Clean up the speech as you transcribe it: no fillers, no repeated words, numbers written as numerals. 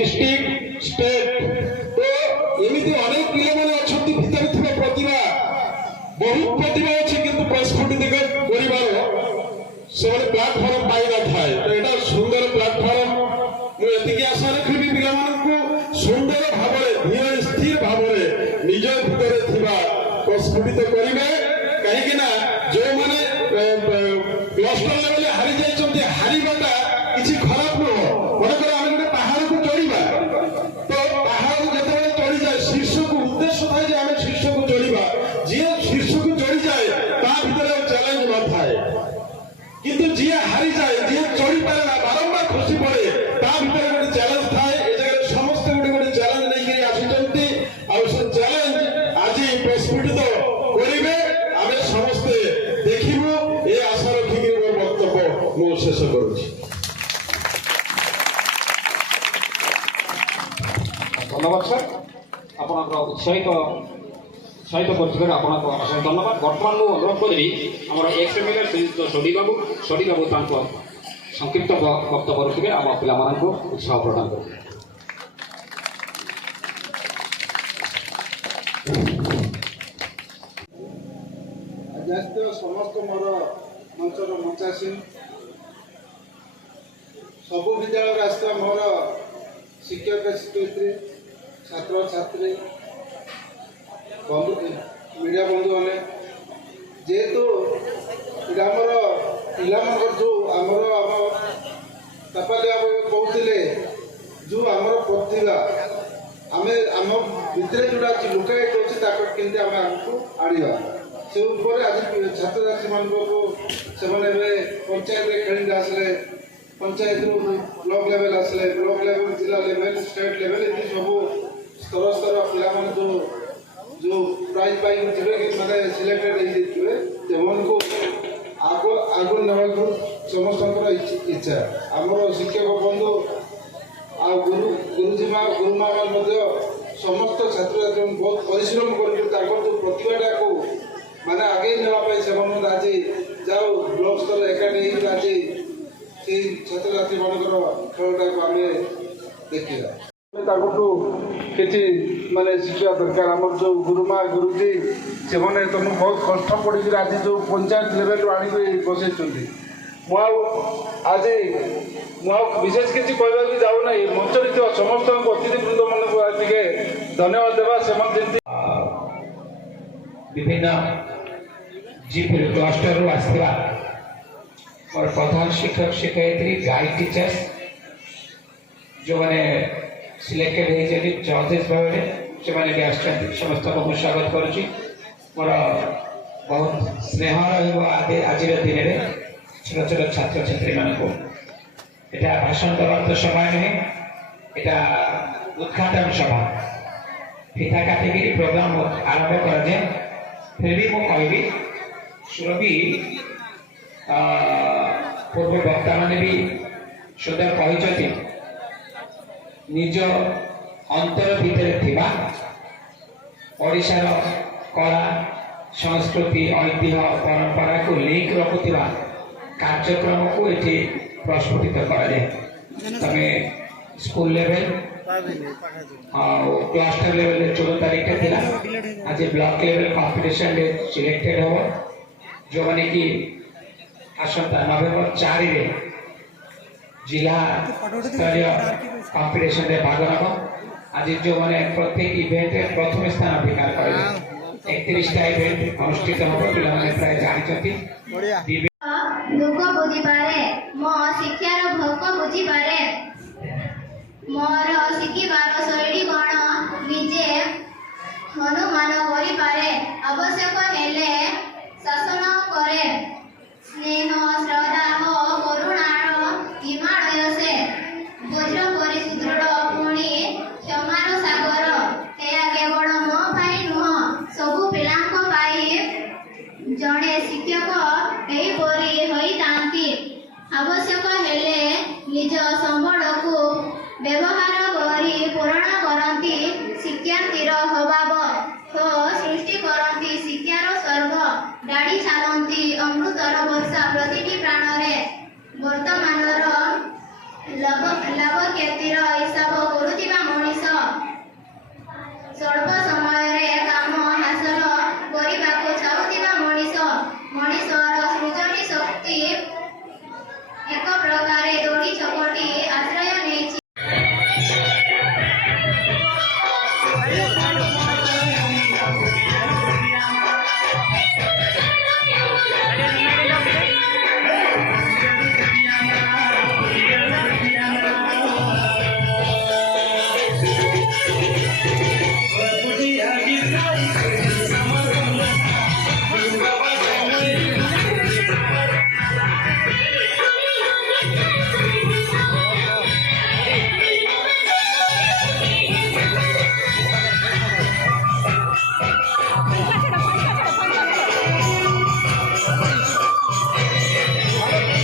District state तो एमती अनेक पिला माने अछंती भितर थिबा प्रतिभा बहुत प्रतिभा अछि किंतु प्रस्फुटित करिबार से प्लेटफॉर्म पाई न थाए तो एटा सुंदर प्लेटफॉर्म मु एतिकी आशा रखिबी पिला मानकु सुंदर भाबरे धीर स्थिर भाबरे निज भितर थिबा प्रस्फुटित करिवे काहे कि ना जो माने क्लस्टर लेवल हारि जाइछन्ती हारिबाटा किछि खराब न हो मन करे हम गोटे पहाड़ को चढ़ीबा तो पहाड़ को जते चढ़ी जाए शीर्ष को उद्देश्य थाए जे हम शीर्ष को चढ़ीबा जे शीर्ष को चढ़ी जाए ता भितर चैलेंज न थाए किंतु जे हारि जाए जे चढ़ी पारे ना बारंबार खसी पड़े ता भितर गोटे चैलेंज थाए ए जगह समस्त गोटे चैलेंज नै करी आसिचन्ती आ से चैलेंज आज प्रस्फुटित करिवे आमे समस्त देखिबो ए आशा रखि मोर वक्तव्य मो शेष करूछि। धन्यवाद सर आपणकर उत्साहित कर आपको अशेष धन्यवाद। बर्तमान मुझे अनुरोध करी आम एक्स एमएलए श्रीजुक्त सोडी बाबू संक्षिप्त वक्तव्य रखिए आम पिला उत्साह प्रदान करेंगे। समस्त मोर मंचर मंचासी सबु विद्यालय आसता मोर शिक्षक शिक्षयित्री छात्र छात्री बंधु मीडिया बंधु मैंने जेहेतु आमर पिलामर जो आमर आम तापालिया कहते जो आमर प्रतिभा आम आम भितर जोड़ा लुकायत अच्छे केमती आम आगको आनिबा से आज छात्र छात्री मानक पंचायत खेल आसले पंचायत ब्लॉक लेवल आसले ब्लॉक लेवल जिला लेवल स्टेट लेवल ये सब स्तर स्तर पिला जो प्राइज पाई मैंने सिलेक्टेड हो आगो आगो ना समस्त इच्छा आमर शिक्षक बंधु आ गुरुजी माँ गुरुमा समस्त छात्र छात्री बहुत परिश्रम कर प्रतिभाटा को माने आगे नापी से आज जाओ ब्लॉक स्तर एकाठी आज से छात्र छात्री मानकर खेलटा को आम देखा किसी माने शिक्षा दरकार आम जो गुरुमा गुरुजी से मैंने तुम बहुत कष्ट पड़ी आज जो पंचायत लेवल आनी बसई आज विशेष किसी कहवा भी जाऊना मंचर समस्त अतिथिवृंद मान टे धन्यवाद देवा से विभिन्न जी क्लस्टर आसवा और प्रधान शिक्षक शिक्षयित्री गाइड टीचर्स जो मैंने सिलेक्टेड होती जजेस भाव से मैंने समस्त को स्वागत करुच्ची मोर बहुत स्नेह आज दिन में छोट छोट छात्र छात्री मान एटा भाषण देवार तो समय नुहे एटा उद्घाटन सभा फिता काटिकी प्रोग्राम आरंभ कर फिर भी मुझे कहबी सुरभि पूर्व वक्ता मैंने भी सुंदर कहते निज अंतर भितर थिबा ओडिशार कला संस्कृति ऐतिह्य परंपरा को लिंक रखुवा कार्यक्रम को ये प्रस्फुटित कराए तमे स्कूल लेवल क्लस्टर लेवल 14 तारीख थी आज ब्लॉक लेवल कंपटीशन सिलेक्टेड हो जो मैंने कि आसंता नवेम्बर 4 रे जिला स्तरीय कंपटीशन रे भाग नब आज जो मैंने प्रत्येक इवेंट रे प्रथम स्थान अधिकार करेंगे 31टा इवेंट अनुष्ठित हो पे प्राय जानते दुख बुझी पारे मो शिक्षार भोक बुझी पारे मोर शिखिबार शैली गण निजे अनुमान करि पारे आवश्यक हेले शासन करे स्नेह श्रद्धा ओ करुणार हिमालय से वज्र परि सुदृढ़ पुणी क्षमार सागर या केवल मो पाई नुह सबु पिलांक पाई जड़े शिक्षक एहीपरि होइतांती आवश्यक हेले निज संबल को व्यवहार करी पूरण करती शिक्षार्थीर अभाव तो सृष्टि करती शिक्षार स्वर्ग डाड़ी सालती अमृतर वर्षा प्रतिटी प्राण रे वर्तमान लाभ ख्यातिर